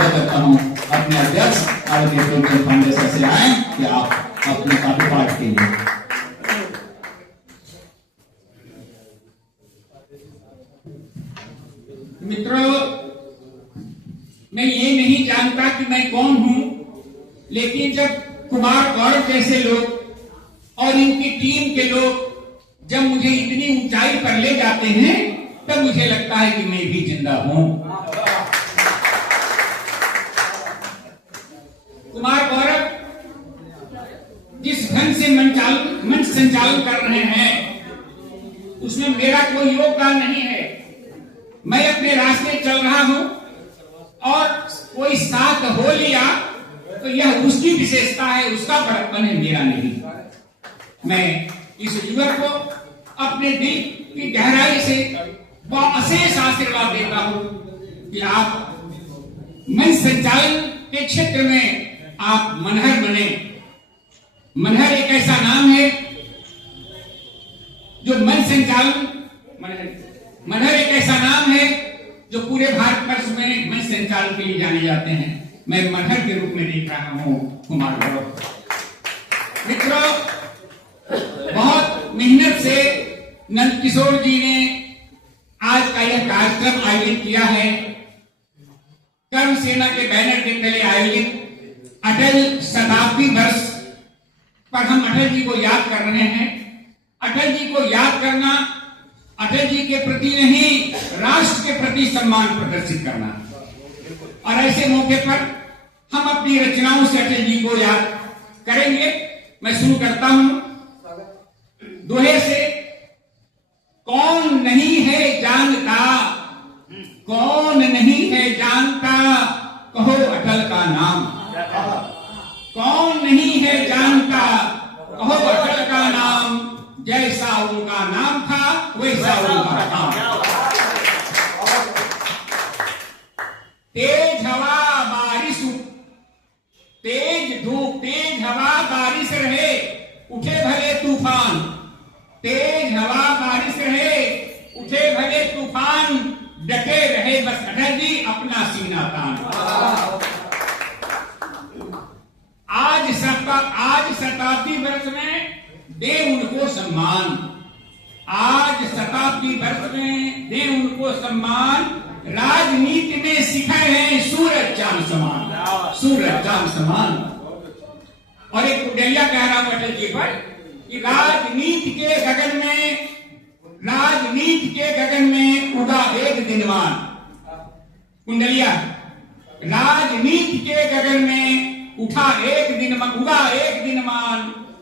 आग्रह करता हूँ अपने अध्यक्ष आदरणीय प्रेमचंद पांडे सर से आए कि आप अपने पाठ कीजिए। मित्रों, मैं ये नहीं जानता कि मैं कौन हूं, लेकिन जब कुमार गौरव जैसे लोग और इनकी टीम के लोग जब मुझे इतनी ऊंचाई पर ले जाते हैं तब मुझे लगता है कि मैं भी जिंदा हूं। कुमार गौरव जिस ढंग से मंच संचालन कर रहे हैं उसमें मेरा कोई योगदान नहीं है। मैं अपने रास्ते चल रहा हूं और कोई साथ हो लिया तो यह उसकी विशेषता है, उसका बड़प्पन है, मेरा नहीं। मैं इस युवक को अपने दिल की गहराई से अशेष आशीर्वाद देता हूं कि आप मंच संचालन के क्षेत्र में आप मनहर बने। मनहर एक ऐसा नाम है जो मंच संचालन, मनहर एक ऐसा नाम है जो पूरे भारतवर्ष में मंच संचालन के लिए जाने जाते हैं। मैं मनहर के रूप में देख रहा हूं कुमार गौरव। मित्रों, बहुत मेहनत से नंद किशोर जी ने आज का यह कार्यक्रम आयोजित किया है। कर्म सेना के बैनर के तले आयोजित अटल शताब्दी वर्ष पर हम अटल जी को याद कर रहे हैं। अटल जी को याद करना अटल जी के प्रति नहीं, राष्ट्र के प्रति सम्मान प्रदर्शित करना। और ऐसे मौके पर हम अपनी रचनाओं से अटल जी को याद करेंगे। मैं शुरू करता हूं दोहे से। कौन नहीं है जानता, कौन नहीं है जानता, कहो अटल का नाम। कौन नहीं है जानता, कहो अटल का नाम। जैसा उनका नाम था वैसा उनका काम। तेज हवा बारिश, तेज धूप, तेज हवा बारिश रहे, उठे भले तूफान। तेज हवा बारिश रहे, उठे भले तूफान, डटे रहे बस अटल जी अपना सीना तान। आज शताब्दी वर्ष में दे उनको सम्मान। आज शताब्दी वर्ष में दे उनको सम्मान। राजनीति में शिखर है सूरज चांद समान, सूरज चांद समान। और एक कुंडलिया कह रहा हूं अटल जी पर कि राजनीति के गगन में उड़ा एक दिनमान। कुंडलिया, राजनीति के गगन में उठा एक दिन, उड़ा एक दिनमान।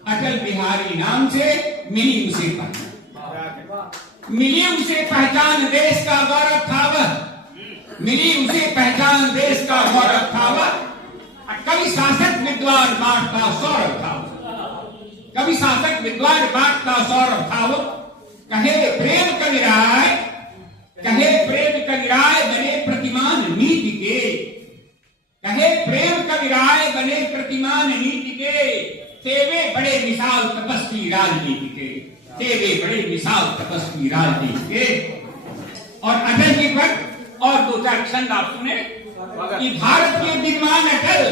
अटल बिहारी नाम से मिली उसे पहचान, मिली उसे पहचान, देश का गौरव था वह। मिली उसे पहचान, देश का गौरव था वह। कवि शासक विद्वान बांटता सौरभ था, कवि शासक विद्वान बांटता सौरभ था वो। कहे प्रेम कविराय, कहे प्रेम कविराय बने प्रतिमान नीति के। कहे प्रेम कविराय बने प्रतिमान नीति के। सेवे बड़े मिसाल तपस्वी राजनीति के, सेवे बड़े मिसाल तपस्वी राजनीति के। और अटल जी पर और दो चार छंद आप सुने कि भारत के दिनमान अटल,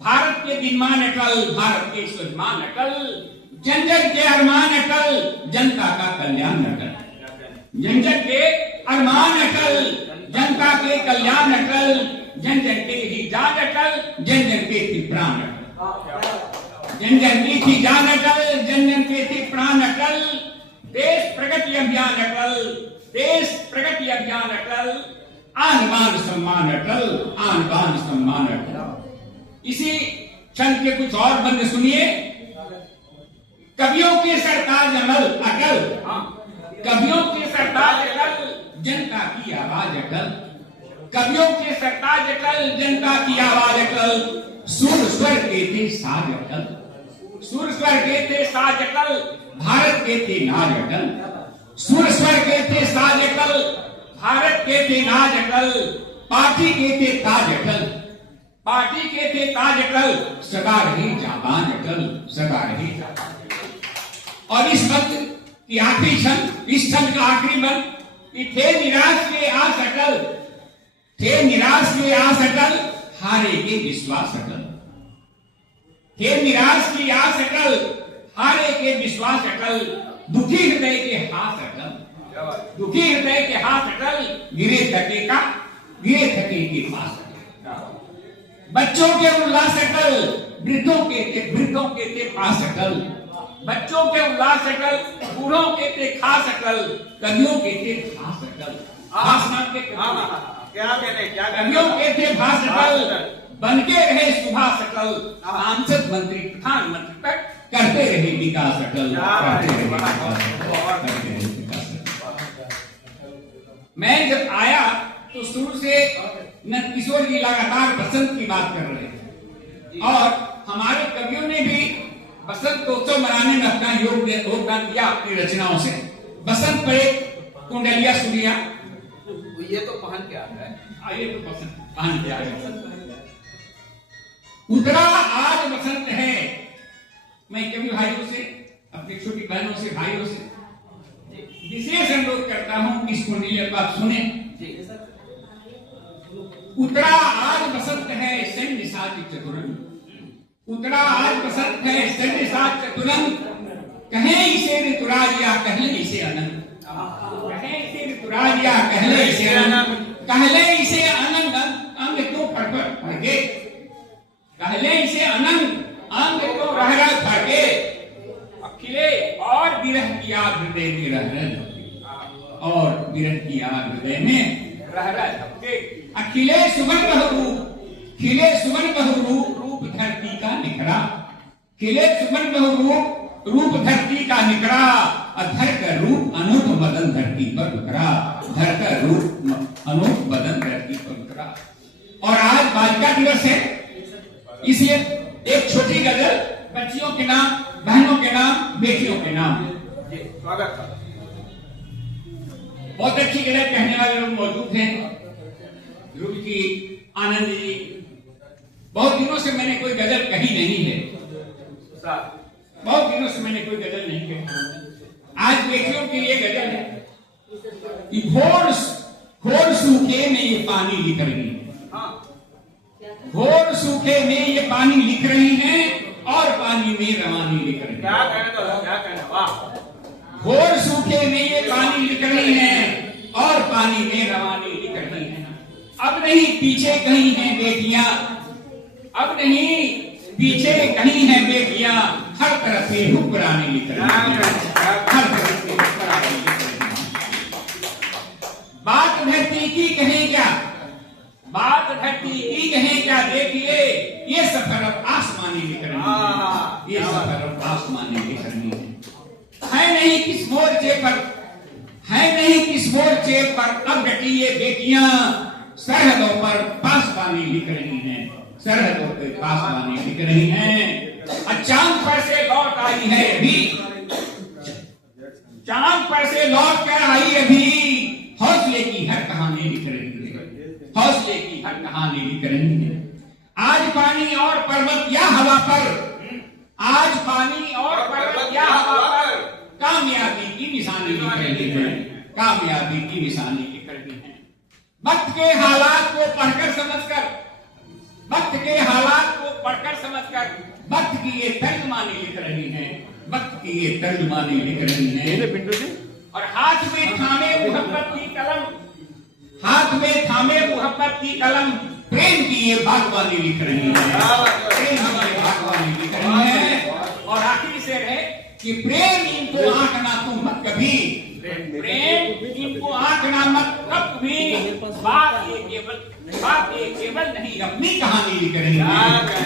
भारत के दिनमान अटल, भारत के स्वाभिमान अटल, जन जन के अरमान अटल, जनता का कल्याण अटल। जन जन के अरमान अटल, जनता के कल्याण अटल, जन जन के ही जान अटल, जन जन के थी प्राण अटल। जन जन की थी जान अटल, जन जन के थी प्राण अटल। देश प्रगति अभियान अटल, देश प्रगति अभियान अटल। आन बान सम्मान अटल, आन बान सम्मान अटल। इसी छंद के कुछ और बंद सुनिए। कवियों के सरताज अमल अटल, कवियों के सरताज अटल, जनता की आवाज अटल। कवियों के सरताज अटल, जनता की आवाज अटल। सुर स्वर के थे साज अटल, सुर स्वर के थे साज अटल, भारत के थे नाज अटल। सुर स्वर के थे साज अटल, भारत के थे नाज अटल। पार्टी के थे ताज अटल, पार्टी के थे ताज अटल। सदा रहे जाबान अटल, सदा रहे जाबान। और इस वक्त की आखिरी छंद, इस छंद का आखिरी बंद कि थे निराश के आस अटल, थे निराश के आस अटल, हारे के विश्वास अटल। थे निराश की आस अटल, हारे के विश्वास अटल, दुखी हृदय के हाथ अटल, दुखी हृदय के हाथ अटल, गिरे थके के पास अटल। बच्चों के उल्लास अटल, वृद्धों के थे पास अटल। बच्चों के उल्लास अटल, बूढ़ों के थे खास अटल, कवियों के थे खास अटल। खास नाम के क्या कवियों के थे भास अटल, बनके रहे सुभाष अटल, सांसद मंत्री प्रधानमंत्री तक करते रहे विकास अटल, करते रहे विकास अटल। मैं जब आया तो शुरू से नंदकिशोर जी लगातार बसंत की बात कर रहे थे और हमारे कवियों ने भी बसंत को उत्सव मनाने में अपना योगदान दिया अपनी रचनाओं से। बसंत पर एक कुंडलिया सुनिया, ये तो पहन के आता है, ये तो बसंत पहन के आया। उतरा आज बसंत है, मैं कवि भाइयों से, अपनी छोटी बहनों से, भाइयों से विशेष अनुरोध करता हूं कि इस कुंडलिया को आप सुने। उतरा आज बसंत है सैन्य साज चतुरंग, उतरा आज बसंत है सैन्य साज चतुरंग, कहें इसे ऋतुराज या कहले इसे अनंत, कहें इसे ऋतुराज या कहले इसे अनंत, कहले इसे अनंत अंग तो फड़के, कहले इसे अनंत अंग तो रह फड़के, अखिले और विरह की आग हृदय में रह, और विरह की आग हृदय में रह अखिले सुमन बहुरूप, खिले सुमन बहुरूप, रूप धरती का निखरा, खिले सुमन बहुरूप, रूप धरती का निखरा, अधर का रूप अनूप बदन धरती पर उतरा, धर का रूप अनूप बदन धरती पर उतरा। और आज बालिका दिवस है, इसलिए एक छोटी गजल बच्चियों के नाम, बहनों के नाम, बेटियों के नाम। स्वागत। बहुत अच्छी गजल कहने वाले लोग मौजूद हैं, ध्रुव जी, आनंद जी। बहुत दिनों से मैंने कोई गजल कही नहीं है, बहुत दिनों से मैंने कोई गजल नहीं कही। आज बेटियों के लिए गजल है कि घोर सूखे में ये पानी लिख रही है, घोर सूखे में ये पानी लिख रही हैं और पानी में रवानी लिख रही है। क्या कहना, वाह। घोर सूखे में ये पानी लिख रही हैं और पानी में रवानी लिख रही हैं। अब नहीं पीछे कहीं हैं बेटियां, अब नहीं पीछे कहीं हैं बेटियां, हर तरफ से हुक्मरानी लिख रही हैं, हर तरफ से हुक्मरानी लिख रही हैं। बात धरती की कहें क्या, बात धरती की कहें क्या, देखिए ये सफर अब आसमानी लिख रही है, ये सफर अब आसमानी लिख रही है नहीं किस मोर्चे पर, है नहीं किस मोर्चे पर अब डटी ये बेटियां, सरहदों पर पासबानी लिख रही हैं, सरहदों पर पासबानी लिख रही हैं। चांद पर से लौट आई है अभी, चांद पर से लौट कर आई अभी, हौसले की हर कहानी लिख रही है, हौसले की हर कहानी लिख रही है। आज पानी और पर्वत या हवा पर, आज पानी और पर्वत या हवा पर कामयाबी की निशानी लिख रही है, कामयाबी की निशानी लिख रही है। वक्त के हालात को पढ़कर समझकर, वक्त के हालात को पढ़कर समझकर वक्त की ये तर्जुमानी लिख रही हैं, वक्त की ये तर्जुमानी लिख रही हैं। और हाथ में थामे मोहब्बत की कलम, हाथ में थामे मोहब्बत की कलम, प्रेम की ये बागवानी लिख रही है, प्रेम की ये बागवानी लिख रही है। और आखिरी शेर है कि प्रेम इनको आंकना तुम मत कभी, प्रेम इनको आंकना मत कभी, बात ये केवल नहीं अपनी कहानी लिख रही है,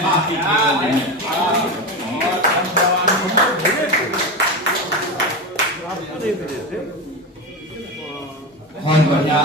बात ये केवल नहीं। बहुत बढ़िया।